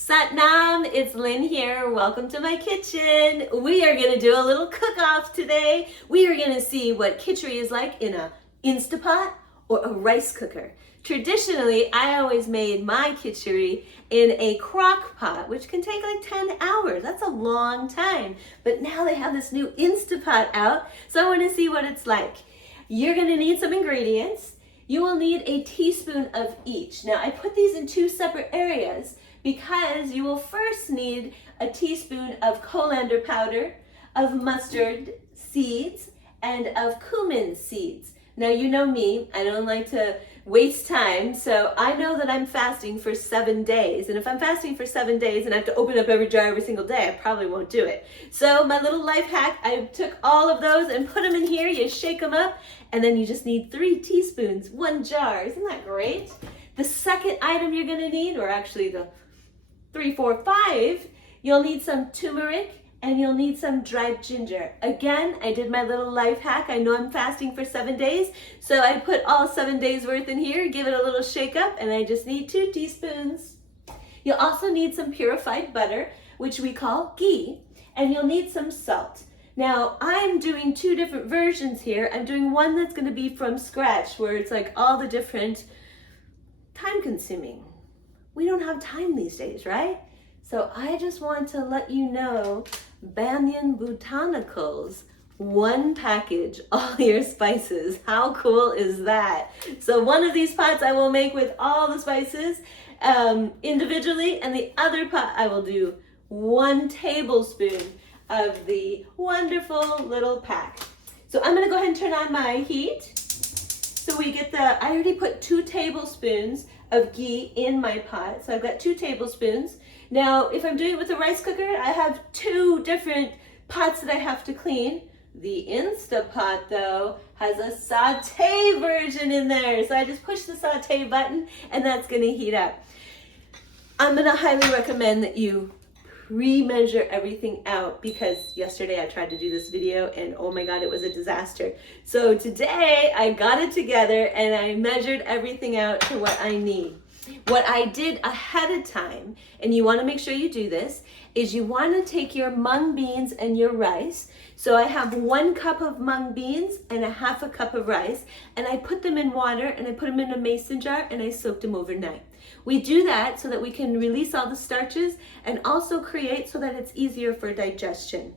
Satnam, it's Lynn here. Welcome to my kitchen. We are going to do a little cook-off today. We are going to see what Kitchari is like in a Instapot or a rice cooker. Traditionally, I always made my Kitchari in a crock pot, which can take like 10 hours. That's a long time. But now they have this new Instapot out, so I want to see what it's like. You're going to need some ingredients. You will need a teaspoon of each. Now, I put these in two separate areas because you will first need a teaspoon of coriander powder, of mustard seeds, and of cumin seeds. Now, you know me, I don't like to waste time, so I know that I'm fasting for 7 days. And if I'm fasting for 7 days and I have to open up every jar every single day, I probably won't do it. So my little life hack, I took all of those and put them in here. You shake them up, and then you just need 3 teaspoons, 1 jar. Isn't that great? The second item you're gonna need, or actually the 3, 4, 5, you'll need some turmeric and you'll need some dried ginger. Again, I did my little life hack. I know I'm fasting for 7 days, so I put all 7 days worth in here, give it a little shake up, and I just need 2 teaspoons. You'll also need some purified butter, which we call ghee, and you'll need some salt. Now, I'm doing 2 different versions here. I'm doing one that's gonna be from scratch, where it's like all the different time consuming. We don't have time these days, right? So I just want to let you know, Banyan Botanicals, 1 package, all your spices. How cool is that? So one of these pots I will make with all the spices individually, and the other pot I will do 1 tablespoon of the wonderful little pack. So I'm gonna go ahead and turn on my heat. So we get I already put 2 tablespoons of ghee in my pot. So I've got 2 tablespoons. Now, if I'm doing it with a rice cooker, I have 2 different pots that I have to clean. The Instapot, though, has a saute version in there. So I just push the saute button and that's gonna heat up. I'm gonna highly recommend that you pre-measure everything out, because yesterday I tried to do this video and oh my God, it was a disaster. So today I got it together and I measured everything out to what I need. What I did ahead of time, and you want to make sure you do this, is you want to take your mung beans and your rice. So I have 1 cup of mung beans and a half a cup of rice, and I put them in water and I put them in a mason jar and I soaked them overnight. We do that so that we can release all the starches and also create so that it's easier for digestion.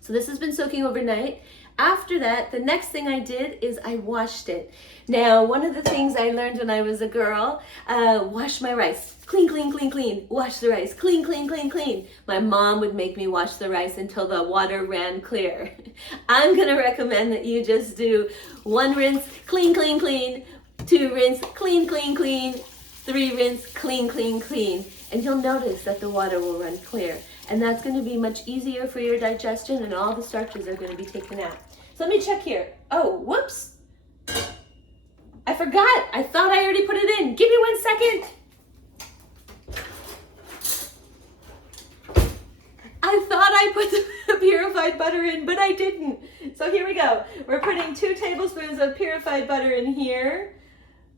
So this has been soaking overnight. After that, the next thing I did is I washed it. Now, one of the things I learned when I was a girl, wash my rice. Clean, clean, clean, clean. Wash the rice. Clean, clean, clean, clean. My mom would make me wash the rice until the water ran clear. I'm gonna recommend that you just do 1 rinse, clean, clean, clean, 2 rinse, clean, clean, clean, 3 rinse, clean, clean, clean. And you'll notice that the water will run clear. And that's gonna be much easier for your digestion, and all the starches are gonna be taken out. So let me check here. Oh, whoops. I forgot. I thought I already put it in. Give me 1 second. I thought I put the purified butter in, but I didn't. So here we go. We're putting 2 tablespoons of purified butter in here.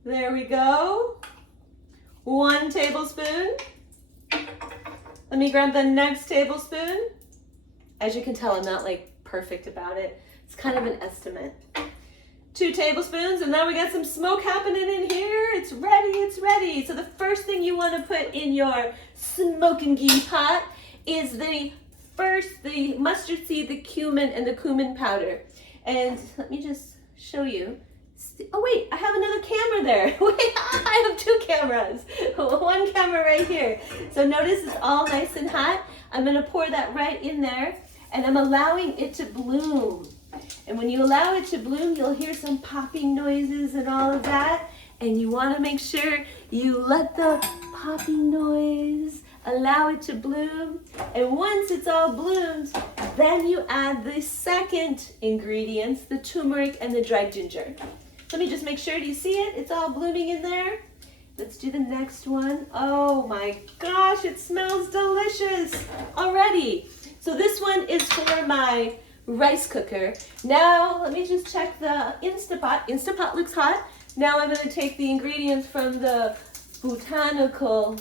There we go. 1 tablespoon. Let me grab the next tablespoon. As you can tell, I'm not like perfect about it. It's kind of an estimate. 2 tablespoons, and now we got some smoke happening in here. It's ready, it's ready. So the first thing you want to put in your smoking ghee pot is the mustard seed, the cumin, and the cumin powder. And let me just show you. Oh wait, I have another camera there. Wait, I have 2 cameras. 1 camera right here. So notice it's all nice and hot. I'm gonna pour that right in there, and I'm allowing it to bloom. And when you allow it to bloom, you'll hear some popping noises and all of that. And you want to make sure you let the popping noise allow it to bloom. And once it's all bloomed, then you add the second ingredients, the turmeric and the dried ginger. Let me just make sure, do you see it? It's all blooming in there. Let's do the next one. Oh my gosh, it smells delicious already. So this one is for my rice cooker. Now, let me just check the Instapot. Instapot looks hot. Now I'm going to take the ingredients from the botanical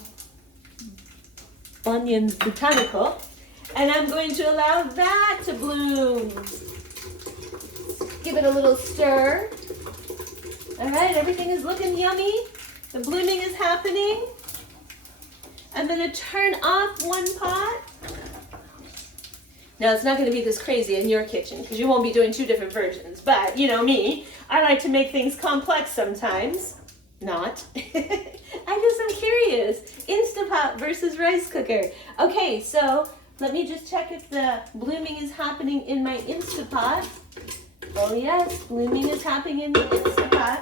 Bunyan's Botanical. And I'm going to allow that to bloom. Give it a little stir. All right, everything is looking yummy. The blooming is happening. I'm going to turn off one pot. Now, it's not going to be this crazy in your kitchen because you won't be doing two different versions. But, you know me, I like to make things complex sometimes. Not. I just am curious. Instapot versus rice cooker. Okay, so let me just check if the blooming is happening in my Instapot. Oh yes, blooming is happening in the Instapot.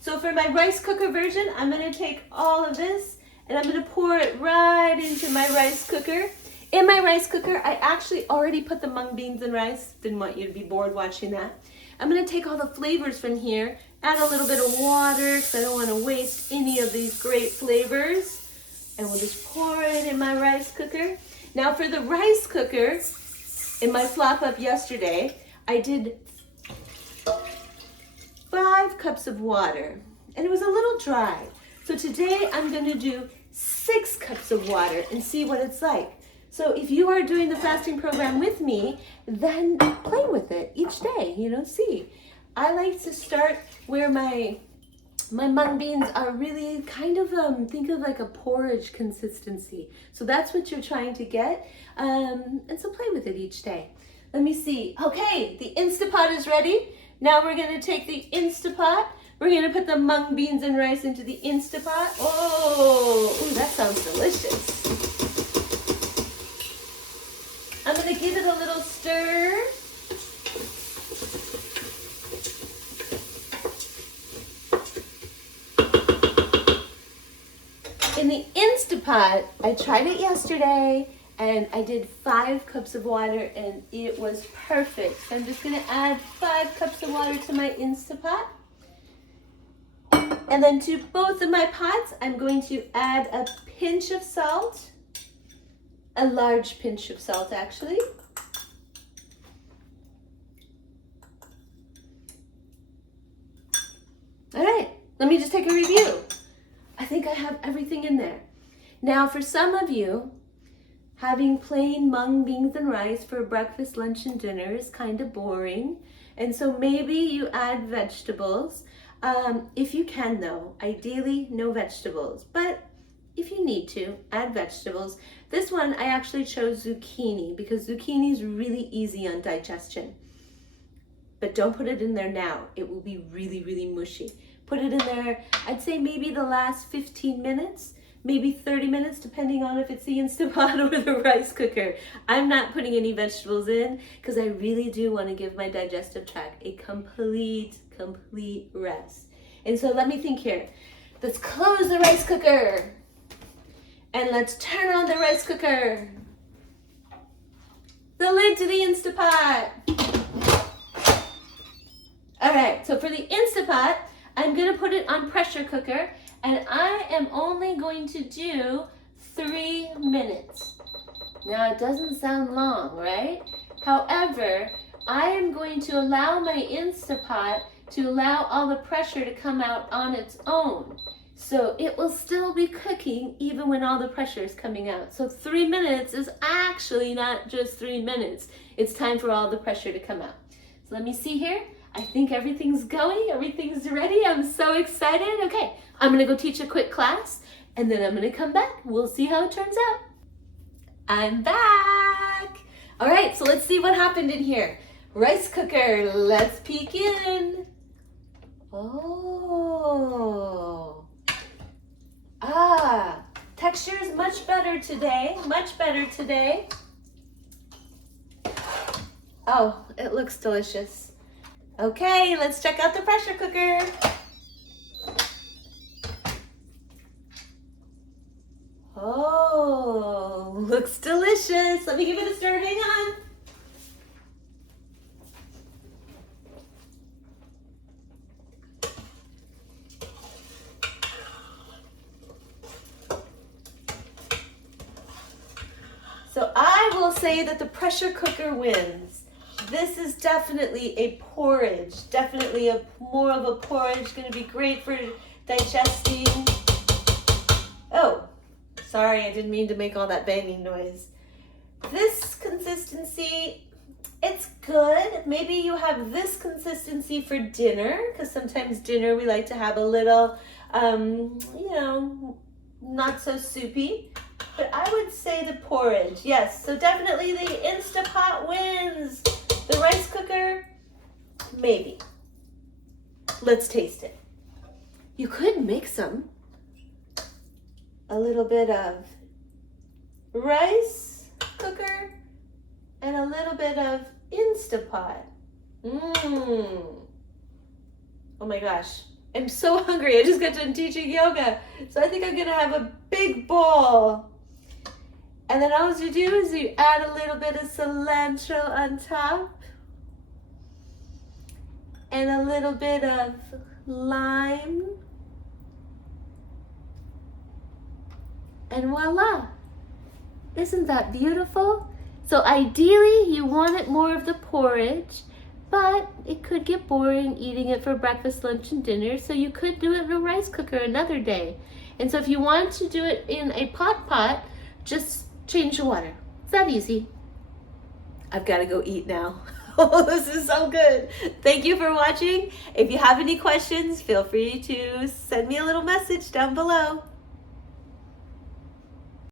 So for my rice cooker version, I'm going to take all of this and I'm going to pour it right into my rice cooker. In my rice cooker, I actually already put the mung beans and rice. Didn't want you to be bored watching that. I'm going to take all the flavors from here, add a little bit of water because I don't want to waste any of these great flavors. And we'll just pour it in my rice cooker. Now for the rice cooker, in my flop up yesterday, I did 5 cups of water and it was a little dry. So today I'm going to do 6 cups of water and see what it's like. So if you are doing the fasting program with me, then play with it each day, see. I like to start where my mung beans are really kind of, think of like a porridge consistency. So that's what you're trying to get. And so play with it each day. Let me see. Okay, the Instapot is ready. Now we're going to take the Instapot. We're going to put the mung beans and rice into the Instapot. Oh, ooh, that sounds delicious. I'm going to give it a little stir. In the Instapot, I tried it yesterday and I did 5 cups of water and it was perfect. So I'm just going to add 5 cups of water to my Instapot. And then to both of my pots, I'm going to add a pinch of salt. A large pinch of salt, actually. All right, let me just take a review. I think I have everything in there. Now, for some of you, having plain mung beans and rice for breakfast, lunch, and dinner is kind of boring. And so maybe you add vegetables. If you can, though, ideally no vegetables. But if you need to, add vegetables. This one, I actually chose zucchini because zucchini is really easy on digestion. But don't put it in there now. It will be really, really mushy. Put it in there, I'd say maybe the last 15 minutes, maybe 30 minutes, depending on if it's the Instapot or the rice cooker. I'm not putting any vegetables in because I really do want to give my digestive tract a complete rest. And so let me think here. Let's close the rice cooker. And let's turn on the rice cooker. The lid to the Instapot. All right, so for the Instapot, I'm gonna put it on pressure cooker and I am only going to do 3 minutes. Now it doesn't sound long, right? However, I am going to allow my Instapot to allow all the pressure to come out on its own. So it will still be cooking even when all the pressure is coming out. So 3 minutes is actually not just 3 minutes. It's time for all the pressure to come out. So let me see here. I think everything's going, everything's ready. I'm so excited. Okay, I'm gonna go teach a quick class and then I'm gonna come back. We'll see how it turns out. I'm back. All right, so let's see what happened in here. Rice cooker, let's peek in. Oh. Texture is much better today, Oh, it looks delicious. Okay, let's check out the pressure cooker. Oh, looks delicious. Let me give it a stir, hang on. So I will say that the pressure cooker wins. This is definitely a porridge, definitely more of a porridge, gonna be great for digesting. Oh, Sorry, I didn't mean to make all that banging noise. This consistency, it's good. Maybe you have this consistency for dinner, because sometimes dinner we like to have a little, you know, not so soupy. But I would say the porridge, yes. So definitely the Instapot wins. The rice cooker, maybe. Let's taste it. You could mix them. A little bit of rice cooker and a little bit of Instapot. Oh my gosh. I'm so hungry. I just got done teaching yoga. So I think I'm gonna have a big bowl. And then all you do is you add a little bit of cilantro on top. And a little bit of lime. And voila. Isn't that beautiful? So ideally you want it more of the porridge, but it could get boring eating it for breakfast, lunch, and dinner, so you could do it in a rice cooker another day. And so if you want to do it in a pot, just change the water. It's that easy. I've got to go eat now. Oh, this is so good. Thank you for watching. If you have any questions, feel free to send me a little message down below.